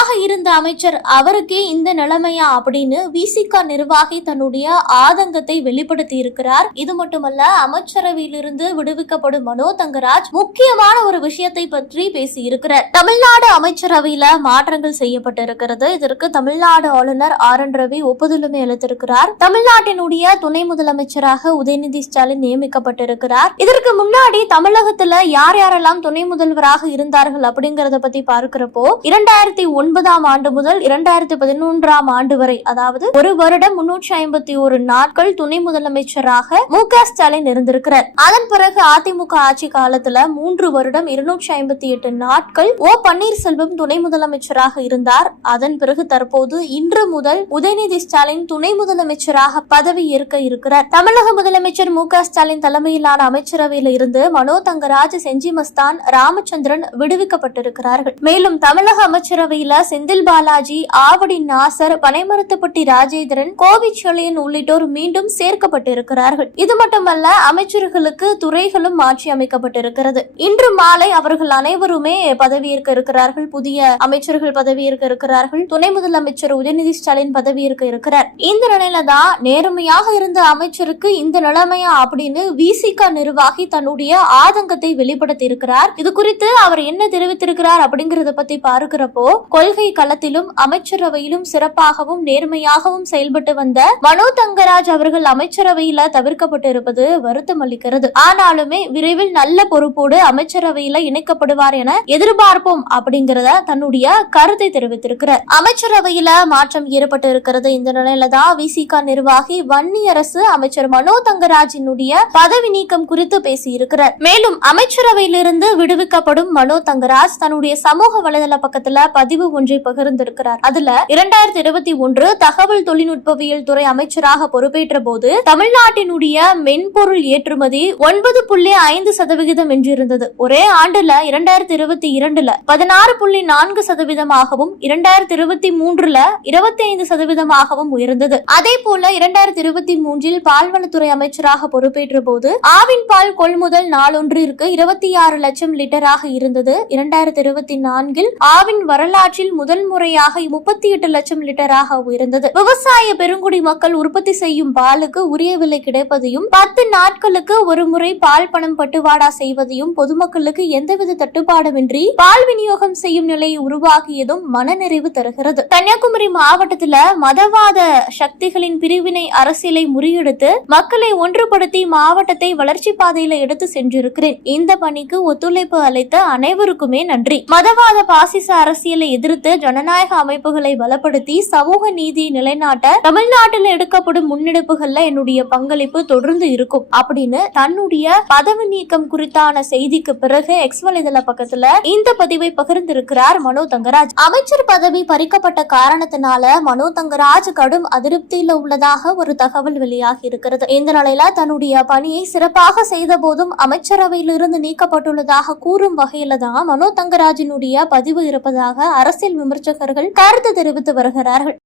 நேர்மையாக இருந்த அமைச்சர் அவருக்கே இந்த நிலைமையா? அப்படின்னு விசிக நிர்வாகி தன்னுடைய ஆதங்கத்தை வெளிப்படுத்தி இருக்கிறார் இது மட்டுமல்ல அமைச்சரவையிலிருந்து விடுவிக்கப்படும் மனோ தங்கராஜ் முக்கியமான ஒரு விஷயத்தை பற்றி பேசி இருக்கிறார் தமிழ்நாடு அமைச்சரவையில மாற்றங்கள் செய்யப்பட்டிருக்கிறது. இதற்கு தமிழ்நாடு ஆளுநர் ஆர் என் ரவி ஒப்புதலுமே அளித்திருக்கிறார். தமிழ்நாட்டினுடைய துணை முதலமைச்சராக உதயநிதி ஸ்டாலின் நியமிக்கப்பட்டிருக்கிறார். இதற்கு முன்னாடி தமிழகத்துல யார் யாரெல்லாம் துணை முதல்வராக இருந்தார்கள் அப்படிங்கறத பத்தி பார்க்கிறப்போ இரண்டாயிரத்தி ஒன்பதாம் ஆண்டு முதல் இரண்டாயிரத்தி பதினொன்றாம் ஆண்டு வரை அதாவது ஒரு வருடம் முன்னூற்றி ஐம்பத்தி ஒரு நாட்கள் துணை முதலமைச்சராக மு க ஸ்டாலின் இருந்திருக்கிறார். அதன் பிறகு அதிமுக ஆட்சி காலத்துல மூன்று வருடம் இருநூற்றி ஐம்பத்தி எட்டு நாட்கள் ஓ பன்னீர்செல்வம் துணை முதலமைச்சராக இருந்தார். அதன் பிறகு தற்போது இன்று முதல் உதயநிதி ஸ்டாலின் துணை முதலமைச்சராக பதவி ஏற்க இருக்கிறார். தமிழக முதலமைச்சர் மு க ஸ்டாலின் தலைமையிலான அமைச்சரவையில் இருந்து மனோ தங்கராஜ் செஞ்சி மஸ்தான் ராமச்சந்திரன் விடுவிக்கப்பட்டிருக்கிறார்கள். மேலும் தமிழக அமைச்சரவையில செந்தில் பாலாஜி ஆவடி நாசர் பனைமரத்துப்பட்டி ராஜேந்திரன் கோவிச்செழியன் உள்ளிட்டோர் மீண்டும் சேர்க்கப்பட்டிருக்கிறார்கள். இது மட்டுமல்ல அமைச்சர்களுக்கு துறைகளும் மாற்றி அமைக்கப்பட்டிருக்கிறது. இன்று மாலை அவர்கள் அனைவருமே பதவியேற்க இருக்கிறார்கள். புதிய அமைச்சர்கள் பதவியேற்க இருக்கிறார்கள். துணை முதலமைச்சர் உதயநிதி ஸ்டாலின் பதவியேற்க இருக்கிறார். இந்த நிலையில தான் நேர்மையாக இருந்த அமைச்சருக்கு இந்த நிலைமையா அப்படின்னு விசிக நிர்வாகி தன்னுடைய ஆதங்கத்தை வெளிப்படுத்தி இருக்கிறார் இது குறித்து அவர் என்ன தெரிவித்திருக்கிறார் அப்படிங்கறத பத்தி பார்க்கிறப்போ கொள்கை களத்திலும் அமைச்சரவையிலும் சிறப்பாகவும் நேர்மையாகவும் செயல்பட்டு வந்த மனோ தங்கராஜ் அவர்கள் அமைச்சரவையில தவிர்க்கப்பட்டிருப்பது வருத்தம் அளிக்கிறது. ஆனாலுமே விரைவில் நல்ல பொறுப்போடு அமைச்சரவையில இணைக்கப்படுவார் என எதிர்பார்ப்போம் அப்படிங்கறத தன்னுடைய கருத்தை தெரிவித்திருக்கிறார். அமைச்சரவையில மாற்றம் ஏற்பட்டு இருக்கிறது இந்த நிலையில தான் விசிக நிர்வாகி வன்னி அரசு அமைச்சர் மனோ தங்கராஜினுடைய பதவி நீக்கம் குறித்து பேசியிருக்கிறார். மேலும் அமைச்சரவையிலிருந்து விடுவிக்கப்படும் மனோ தங்கராஜ் தன்னுடைய சமூக வலைதள பக்கத்துல பதிவு ஒன்றை பகிர்ந்திருக்கிறார். அதுல இரண்டாயிரத்தி இருபத்தி ஒன்று தகவல் தொழில்நுட்பவியல் துறை அமைச்சராக பொறுப்பேற்ற போது தமிழ்நாட்டினுடைய மென்பொருள் ஏற்றுமதி ஒன்பது புள்ளி ஐந்து சதவிகிதம் என்றிருந்தது. ஒரே ஆண்டுல இரண்டாயிரத்தி இருபத்தி இரண்டுல பதினாறு புள்ளி நான்கு சதவீதமாகவும் இரண்டாயிரத்தி இருபத்தி மூன்றுல இருபத்தி ஐந்து சதவீதமாகவும் உயர்ந்தது. அதே போல இரண்டாயிரத்தி இருபத்தி மூன்றில் பால்வளத்துறை அமைச்சராக பொறுப்பேற்ற போது ஆவின் பால் கொள்முதல் நாளொன்றிற்கு இருபத்தி ஆறு லட்சம் லிட்டராக இருந்தது. இரண்டாயிரத்தி இருபத்தி நான்கில் ஆவின் வரலாற்றில் முதல் முறையாக முப்பத்தி எட்டு லட்சம் லிட்டராக உயர்ந்தது. விவசாய பெருங்குடி மக்கள் உற்பத்தி செய்யும் பாலுக்கு உரிய விலை கிடைப்பதையும் பத்து நாட்களுக்கு ஒரு முறை பால் பணம் பட்டுவாடா செய்வதையும் பொதுமக்களுக்கு எந்தவித தட்டுப்பாடுமின்றி பால் விநியோகம் செய்யும் நிலையை உருவாகியதும் மனநிறைவு தருகிறது. கன்னியாகுமரி மாவட்டத்தில் மதவாத சக்திகளின் பிரிவினை அரசியலை முறியெடுத்து மக்களை ஒன்றுபடுத்தி மாவட்டத்தை வளர்ச்சி பாதையில எடுத்து சென்றிருக்கிறேன். இந்த பணிக்கு ஒத்துழைப்பு அளித்த அனைவருக்குமே நன்றி. மதவாத பாசிச அரசியலை எதிர்த்து ஜனநாயக அமைப்புகளை பலப்படுத்தி சமூக நீதியை நிலைநாட்ட தமிழ்நாட்டில் எடுக்கப்படும் முன்னெடுப்புகள்ல என்னுடைய பங்களிப்பு தொடர்ந்து இருக்கும் அப்படின்னு தன்னுடைய பதவி நீக்கம் குறித்தான செய்திக்கு பிறகு எக்ஸ் வலைதள பக்கத்துல இந்த பதிவை பகிர்ந்திருக்கிறார் மனோ தங்கராஜ். அமைச்சர் பதவி பறிக்கப்பட்ட காரணத்தினால மனோ தங்கராஜ் கடும் அதிருப்தியில உள்ளதாக ஒரு தகவல் வெளியாகி இருக்கிறது. இந்த நிலையில தன்னுடைய பணியை சிறப்பாக செய்த போதும் அமைச்சரவையிலிருந்து நீக்கப்பட்டுள்ளதாக கூறும் வகையில தான் மனோ தங்கராஜினுடைய பதிவு இருப்பதாக அரசு அரசியல் விமர்சகர்கள் கருத்து தெரிவித்து வருகிறார்கள்.